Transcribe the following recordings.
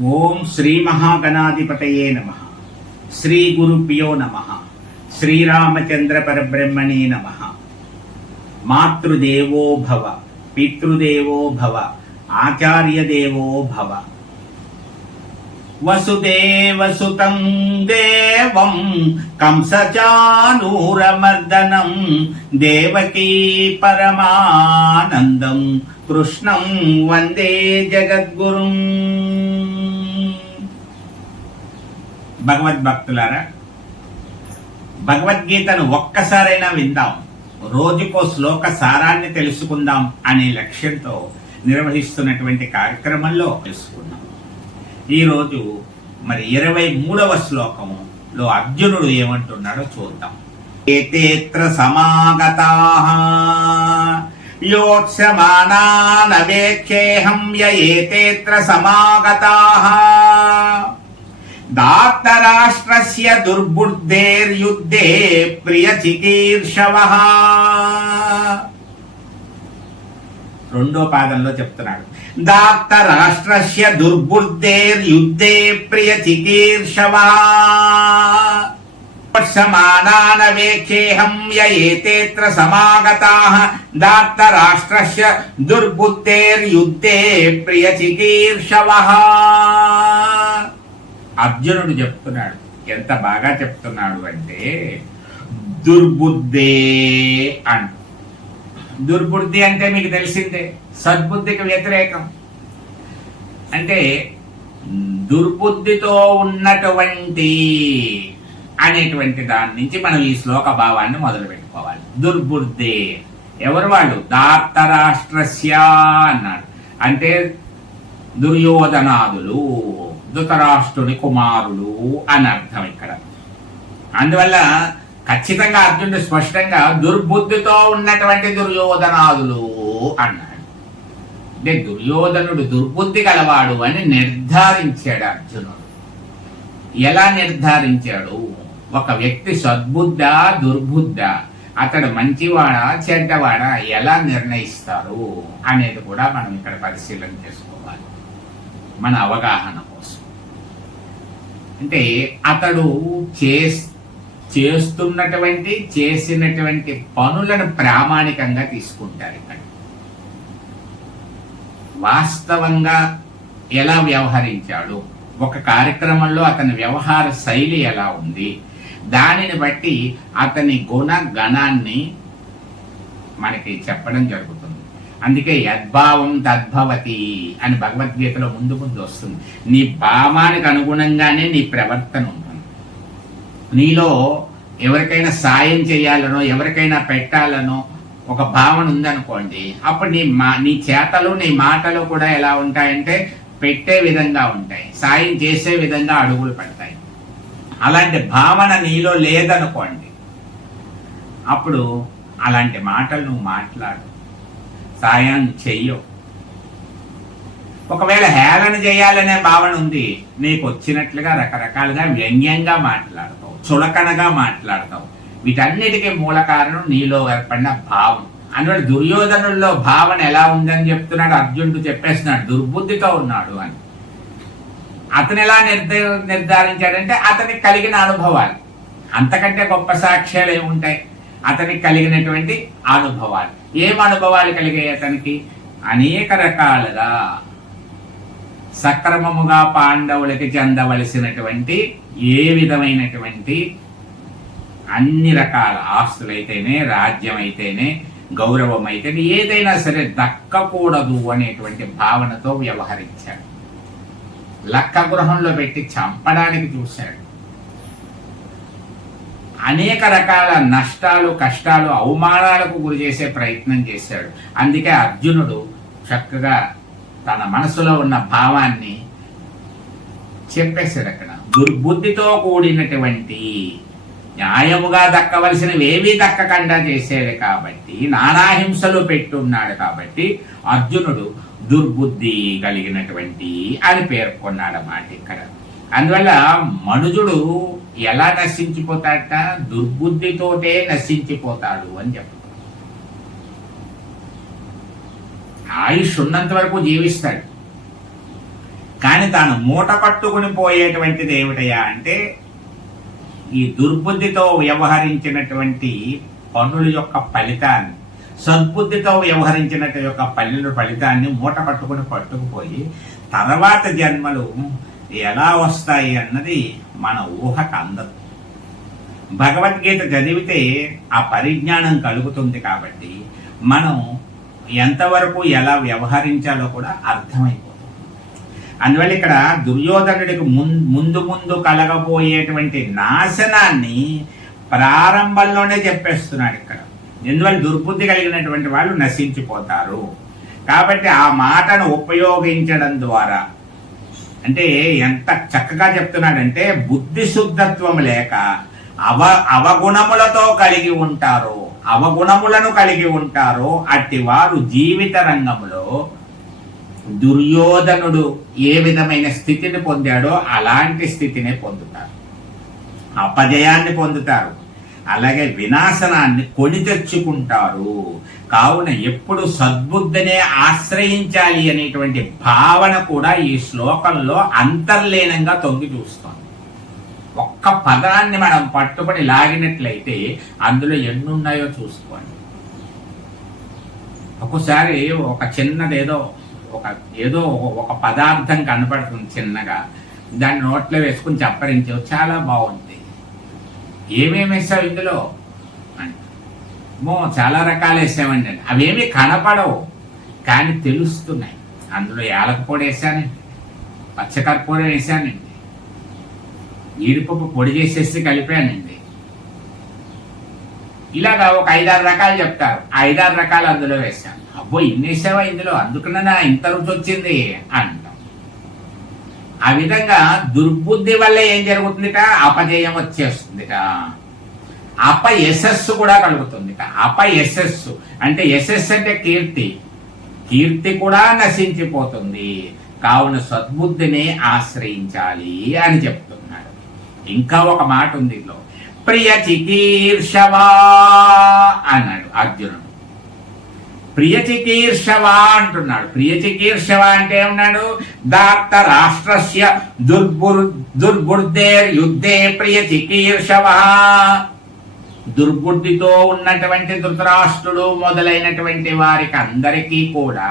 ఓం శ్రీ మహాగణాధిపతయే నమ. శ్రీ గురుభ్యో నమ. శ్రీరామచంద్ర పరబ్రహ్మణే నమ. మాతృదేవో భవ పితృదేవో భవ ఆచార్యదేవో భవ. వసుదేవసుతం దేవం కంసచానూరమర్దనం దేవకీ పరమానందం కృష్ణం వందే జగద్గురుం. భగవద్భక్తులారా భగవద్గీతను ఒక్కసారైనా విందాం. రోజుకో శ్లోక సారాన్ని తెలుసుకుందాం అనే లక్ష్యంతో నిర్వహిస్తున్నటువంటి కార్యక్రమంలో తెలుసుకున్నాం ఈరోజు మరి ఇరవై మూడవ శ్లోకములో అర్జునుడు ఏమంటున్నాడో చూద్దాం. ఏతేత్ర సమాగతా యోత్సమానానవేక్షేహం ఏతేత్ర సమాగతా దాత్తరాష్ట్రస్య దుర్బుద్ధేర్యుద్ధే ప్రియచికీర్షవః రెండో పాదంలో చెప్తున్నాడు. దాత్త రాష్ట్రస్య దుర్బుద్ధేర్యుద్ధే ప్రియ చికీర్షవ. సమానానవేక్షేహం ఏతేత్ర సమాగతాః. దాత్త రాష్ట్రస్య దుర్బుద్ధేర్యుద్ధే ప్రియ చికీర్షవః. అర్జునుడు చెప్తున్నాడు. ఎంత బాగా చెప్తున్నాడు అంటే దుర్బుద్ధే అంట. దుర్బుద్ధి అంటే మీకు తెలిసిందే. సద్బుద్ధికి వ్యతిరేకం. అంటే దుర్బుద్ధితో ఉన్నటువంటి అనేటువంటి దాని నుంచి మనం ఈ శ్లోక భావాన్ని మొదలు పెట్టుకోవాలి. దుర్బుద్ధి. ఎవరు వాళ్ళు? దాత్తరాష్ట్రస్య అన్నాడు అంటే దుర్యోధనాదులు. ధృతరాష్ట్రుని కుమారులు అని అర్థం ఇక్కడ. అందువల్ల ఖచ్చితంగా అర్జునుడు స్పష్టంగా దుర్బుద్ధితో ఉన్నటువంటి దుర్యోధనాదులు అన్నాడు. అంటే దుర్యోధనుడు దుర్బుద్ధి గలవాడు అని నిర్ధారించాడు అర్జునుడు. ఎలా నిర్ధారించాడు? ఒక వ్యక్తి సద్బుద్ధ దుర్బుద్ధ? అతడు మంచివాడా చెడ్డవాడా? ఎలా నిర్ణయిస్తారు? అనేది కూడా మనం ఇక్కడ పరిశీలన చేసుకోవాలి. మన అవగాహన. అంటే అతడు చేస్ చేస్తున్నటువంటి చేసినటువంటి పనులను ప్రామాణికంగా తీసుకుంటారు ఇక్కడ. వాస్తవంగా ఎలా వ్యవహరించాడు? ఒక కార్యక్రమంలో అతని వ్యవహార శైలి ఎలా ఉంది? దానిని బట్టి అతని గుణ గణాన్ని మనకి చెప్పడం జరుగుతుంది. అందుకే యద్భావం తద్భవతి అని భగవద్గీతలో ముందు ముందు వస్తుంది. నీ భావానికి అనుగుణంగానే నీ ప్రవర్తన ఉంటుంది. నీలో ఎవరికైనా సాయం చేయాలనో ఎవరికైనా పెట్టాలనో ఒక భావన ఉందనుకోండి అప్పుడు నీ మా నీ చేతలు నీ మాటలు కూడా ఎలా ఉంటాయంటే పెట్టే విధంగా ఉంటాయి. సాయం చేసే విధంగా అడుగులు పడతాయి. అలాంటి భావన నీలో లేదనుకోండి అప్పుడు అలాంటి మాటలు నువ్వు మాట్లాడు. సాయం చెయ్యవు ఒకవేళ హేళన చేయాలనే భావన ఉంది నీకు వచ్చినట్లుగా రకరకాలుగా వ్యంగ్యంగా మాట్లాడతావు చులకనగా మాట్లాడతావు. వీటన్నిటికీ మూల కారణం నీలో ఏర్పడిన భావం. అందువల్ల దుర్యోధనుల్లో భావన ఎలా ఉందని చెప్తున్నాడు అర్జునుడు చెప్పేస్తున్నాడు దుర్బుద్ధితో ఉన్నాడు అని. అతను ఎలా నిర్ధ నిర్ధారించాడంటే అతనికి కలిగిన అనుభవాలు. అంతకంటే గొప్ప సాక్ష్యాలు ఏముంటాయి? అతనికి కలిగినటువంటి అనుభవాలు. ఏం అనుభవాలు కలిగాయి అతనికి? అనేక రకాలుగా. సక్రమముగా పాండవులకి చెందవలసినటువంటి ఏ విధమైనటువంటి అన్ని రకాల ఆస్తులైతేనే రాజ్యం అయితేనే గౌరవం అయితేనే ఏదైనా సరే దక్కకూడదు అనేటువంటి భావనతో వ్యవహరించాడు. లక్క గృహంలో పెట్టి చంపడానికి చూశాడు. అనేక రకాల నష్టాలు కష్టాలు అవమానాలకు గురి చేసే ప్రయత్నం చేశాడు. అందుకే అర్జునుడు చక్కగా తన మనసులో ఉన్న భావాన్ని చెప్పేశాడు అక్కడ. దుర్బుద్ధితో కూడినటువంటి న్యాయముగా దక్కవలసినవి ఏమీ దక్కకుండా చేసేది కాబట్టి నానాహింసలు పెట్టున్నాడు కాబట్టి అర్జునుడు దుర్బుద్ధి కలిగినటువంటి అని పేర్కొన్నాడు అన్నమాట ఇక్కడ. అందువల్ల మనుజుడు ఎలా నశించిపోతాడట? దుర్బుద్ధితోటే నశించిపోతాడు అని చెప్పారు ఆయుష్ ఉన్నంత వరకు జీవిస్తాడు. కానీ తాను మూట పట్టుకుని పోయేటువంటిది ఏమిటయా అంటే ఈ దుర్బుద్ధితో వ్యవహరించినటువంటి పనుల యొక్క ఫలితాన్ని సద్బుద్ధితో వ్యవహరించినట్టు యొక్క పనుల ఫలితాన్ని మూట పట్టుకుని పట్టుకుపోయి తర్వాత జన్మలు ఎలా వస్తాయి అన్నది మన ఊహకు అందదు. భగవద్గీత చదివితే ఆ పరిజ్ఞానం కలుగుతుంది కాబట్టి మనం ఎంతవరకు ఎలా వ్యవహరించాలో కూడా అర్థమైపోతుంది. అందువల్ల ఇక్కడ దుర్యోధనుడికి ముందు ముందు కలగబోయేటువంటి నాశనాన్ని ప్రారంభంలోనే చెప్పేస్తున్నాడు ఇక్కడ. ఎందువల్ల దుర్బుద్ధి కలిగినటువంటి వాళ్ళు నశించిపోతారు. కాబట్టి ఆ మాటను ఉపయోగించడం ద్వారా అంటే ఎంత చక్కగా చెప్తున్నాడంటే బుద్ధి శుద్ధత్వం లేక అవ అవగుణములతో కలిగి ఉంటారు అవగుణములను కలిగి ఉంటారు అట్టి వారు జీవిత రంగంలో దుర్యోధనుడు ఏ విధమైన స్థితిని పొందాడో అలాంటి స్థితిని పొందుతారు. అపజయాన్ని పొందుతారు. అలాగే వినాశనాన్ని కొని తెచ్చుకుంటారు. కావున ఎప్పుడు సద్బుద్ధినే ఆశ్రయించాలి అనేటువంటి భావన కూడా ఈ శ్లోకంలో అంతర్లీనంగా తొంగి చూస్తోంది. ఒక్క పదాన్ని మనం పట్టుబడి లాగినట్లయితే అందులో ఎన్నున్నాయో చూసుకోండి. ఒక్కోసారి ఒక చిన్నదేదో ఒక ఏదో ఒక పదార్థం కనపడుతుంది చిన్నగా. దాన్ని నోట్లో వేసుకుని చప్పరించావు చాలా బాగుంది. ఏమేమి వేసావు ఇందులో? అంటే, మో చాలా రకాలు వేసామండి. అవేమీ కనపడవు కానీ తెలుస్తున్నాయి. అందులో యాలకపొడి వేసానండి. పచ్చకర్పూరం వేసానండి. జీడిపప్పు పొడి చేసేసి కలిపానండి. ఇలాగా ఒక ఐదారు రకాలు చెప్తారు. ఐదారు రకాలు అందులో వేసాను అబ్బో ఇన్ని వేసావా ఇందులో? అందుకున్న ఇంత రుచి వచ్చింది అని. ఆ విధంగా దుర్బుద్ధి వల్ల ఏం జరుగుతుందిట? అపజయం వచ్చేస్తుందిట. అప యశస్సు కూడా కలుగుతుందిట. అప యశస్సు అంటే యశస్సు అంటే కీర్తి. కీర్తి కూడా నశించిపోతుంది. కావున సద్బుద్ధిని ఆశ్రయించాలి అని చెప్తున్నాడు ఇంకా ఒక మాట ఉంది ఇందులో. ప్రియ చికీర్షవా అన్నాడు అర్జునుడు. ప్రియ చికీర్షవ అంటున్నాడు. ప్రియ చికీర్షవ అంటే ఏమన్నాడు? దార్త రాష్ట్రస్య దుర్బుర్ దుర్బుర్దేర్ యుద్ధే ప్రియ చికీర్షవా దుర్బుద్ధితో ఉన్నటువంటి ధృతరాష్ట్రుడు మొదలైనటువంటి వారికి అందరికీ కూడా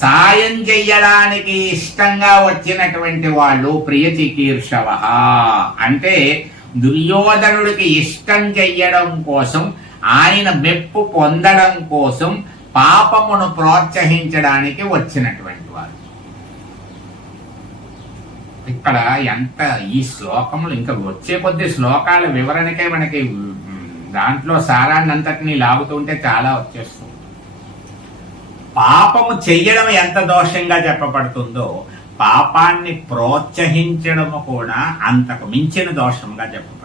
సాయం చెయ్యడానికి ఇష్టంగా వచ్చినటువంటి వాళ్ళు ప్రియ చికీర్షవ అంటే దుర్యోధనుడికి ఇష్టం చెయ్యడం కోసం ఆయన మెప్పు పొందడం కోసం పాపమును ప్రోత్సహించడానికి వచ్చినటువంటి వారు. ఇక్కడ ఎంత ఈ శ్లోకములు ఇంకా వచ్చే కొద్ది శ్లోకాల వివరణకే మనకి దాంట్లో సారాన్ని అంతటినీ లాగుతుంటే చాలా వచ్చేస్తుంది. పాపము చెయ్యడం ఎంత దోషంగా చెప్పబడుతుందో పాపాన్ని ప్రోత్సహించడము కూడా అంతకు మించిన దోషంగా చెప్పబడుతుంది.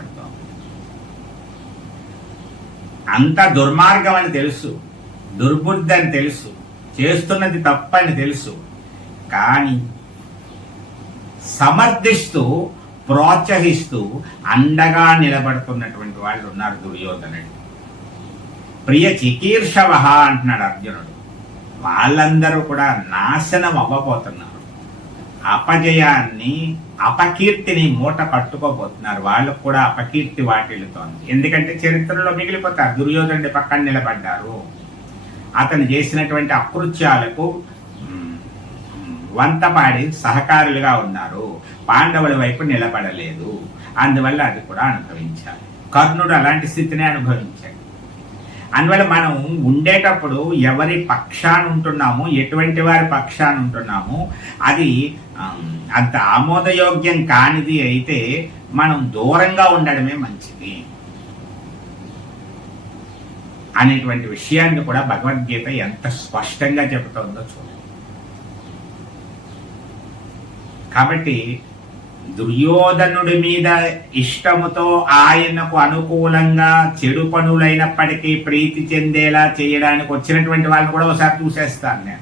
అంత దుర్మార్గం అని తెలుసు దుర్బుద్ధి అని తెలుసు చేస్తున్నది తప్పని తెలుసు. కానీ సమర్థిస్తూ ప్రోత్సహిస్తూ అండగా నిలబడుతున్నటువంటి వాళ్ళు ఉన్నారు దుర్యోధనుడు. ప్రియ చికీర్షవ అంటున్నాడు అర్జునుడు. వాళ్ళందరూ కూడా నాశనం అవ్వబోతున్నారు. అపజయాన్ని అపకీర్తిని మూట కట్టుకోబోతున్నారు వాళ్ళకు కూడా అపకీర్తి వాటిల్లుతోంది. ఎందుకంటే చరిత్రలో మిగిలిపోతారు. దుర్యోధనుడి పక్కన నిలబడ్డారు. అతను చేసినటువంటి అకృత్యాలకు వంతపాడి సహకారులుగా ఉన్నారు. పాండవుల వైపు నిలబడలేదు. అందువల్ల అది కూడా అనుభవించాలి. కర్ణుడు అలాంటి స్థితిని అనుభవించాడు. అందువల్ల మనం ఉండేటప్పుడు ఎవరి పక్షాన ఉంటున్నాము ఎటువంటి వారి పక్షాన ఉంటున్నాము అది అంత ఆమోదయోగ్యం కానిది అయితే మనం దూరంగా ఉండడమే మంచిది అనేటువంటి విషయాన్ని కూడా భగవద్గీత ఎంత స్పష్టంగా చెబుతోందో చూడండి. కాబట్టి దుర్యోధనుడి మీద ఇష్టముతో ఆయనకు అనుకూలంగా చెడు పనులైనప్పటికీ ప్రీతి చెందేలా చేయడానికి వచ్చినటువంటి వాళ్ళని కూడా ఒకసారి చూసేస్తాను నేను.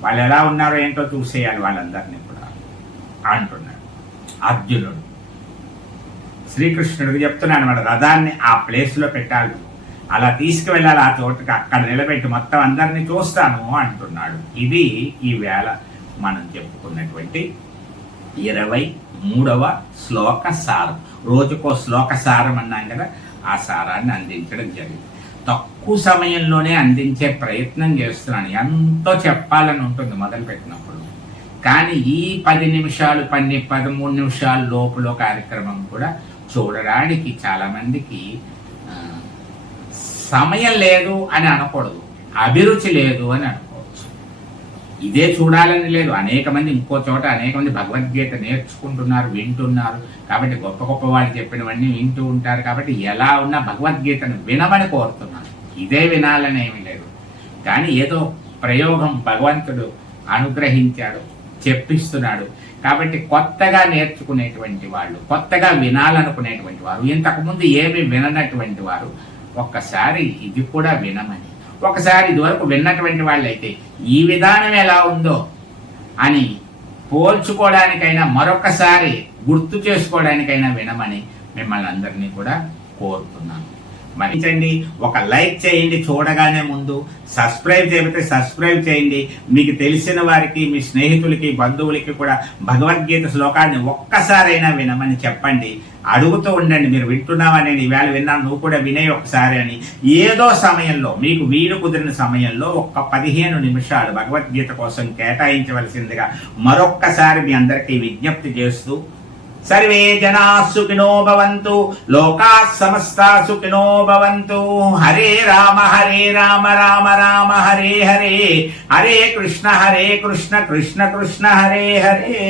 వాళ్ళు ఎలా ఉన్నారో ఏంటో చూసేయాలి వాళ్ళందరినీ కూడా అంటున్నాడు. అర్జునుడు. శ్రీకృష్ణుడికి చెప్తున్నాను మన రథాన్ని ఆ ప్లేస్లో పెట్టాలి. అలా తీసుకువెళ్ళాలి ఆ చోటుకి అక్కడ నిలబెట్టి మొత్తం అందరినీ చూస్తాను అంటున్నాడు. ఇది ఈ వేళ మనం చెప్పుకున్నటువంటి ఇరవై మూడవ శ్లోక సారం. రోజుకో శ్లోక సారం అన్నాం కదా ఆ సారాన్ని అందించడం జరిగింది. తక్కువ సమయంలోనే అందించే ప్రయత్నం చేస్తున్నాను. ఎంతో చెప్పాలని ఉంటుంది మొదలుపెట్టినప్పుడు. కానీ ఈ పది నిమిషాలు పన్ని పదమూడు నిమిషాల లోపల కార్యక్రమం కూడా చూడడానికి చాలామందికి సమయం లేదు అని అనకూడదు. అభిరుచి లేదు అని అనుకోవచ్చు ఇదే చూడాలని లేదు. అనేక మంది ఇంకో చోట అనేక మంది భగవద్గీత నేర్చుకుంటున్నారు వింటున్నారు. కాబట్టి గొప్ప గొప్ప వాళ్ళు చెప్పినవన్నీ వింటూ ఉంటారు కాబట్టి ఎలా ఉన్నా భగవద్గీతను వినమని కోరుతున్నాను. ఇదే వినాలని ఏమి లేదు. కానీ ఏదో ప్రయోగం భగవంతుడు అనుగ్రహించాడు చెప్పిస్తున్నాడు. కాబట్టి కొత్తగా నేర్చుకునేటువంటి వాళ్ళు కొత్తగా వినాలనుకునేటువంటి వారు ఇంతకుముందు ఏమి విననటువంటి వారు ఒక్కసారి ఇది కూడా వినమని ఒకసారి ఇదివరకు విన్నటువంటి వాళ్ళైతే ఈ విధానం ఎలా ఉందో అని పోల్చుకోవడానికైనా మరొకసారి గుర్తు చేసుకోవడానికైనా వినమని మిమ్మల్ని అందరినీ కూడా కోరుతున్నాను. మరి ఒక లైక్ చేయండి చూడగానే ముందు. సబ్స్క్రైబ్ చేయబడితే సబ్స్క్రైబ్ చేయండి. మీకు తెలిసిన వారికి మీ స్నేహితులకి బంధువులకి కూడా భగవద్గీత శ్లోకాన్ని ఒక్కసారైనా వినమని చెప్పండి. అడుగుతూ ఉండండి మీరు వింటున్నావా? నేను ఈవేళ విన్నాను. నువ్వు కూడా వినే ఒకసారి అని. ఏదో సమయంలో మీకు వీలు కుదిరిన సమయంలో ఒక్క పదిహేను నిమిషాలు భగవద్గీత కోసం కేటాయించవలసిందిగా మరొక్కసారి మీ అందరికీ విజ్ఞప్తి చేస్తూ సర్వే జనా సుఖినో భవంతు లోకా సమస్త సుఖినో భవంతు. హరే రామ హరే రామ రామ రామ హరే హరే. హరే కృష్ణ హరే కృష్ణ కృష్ణ కృష్ణ హరే హరే.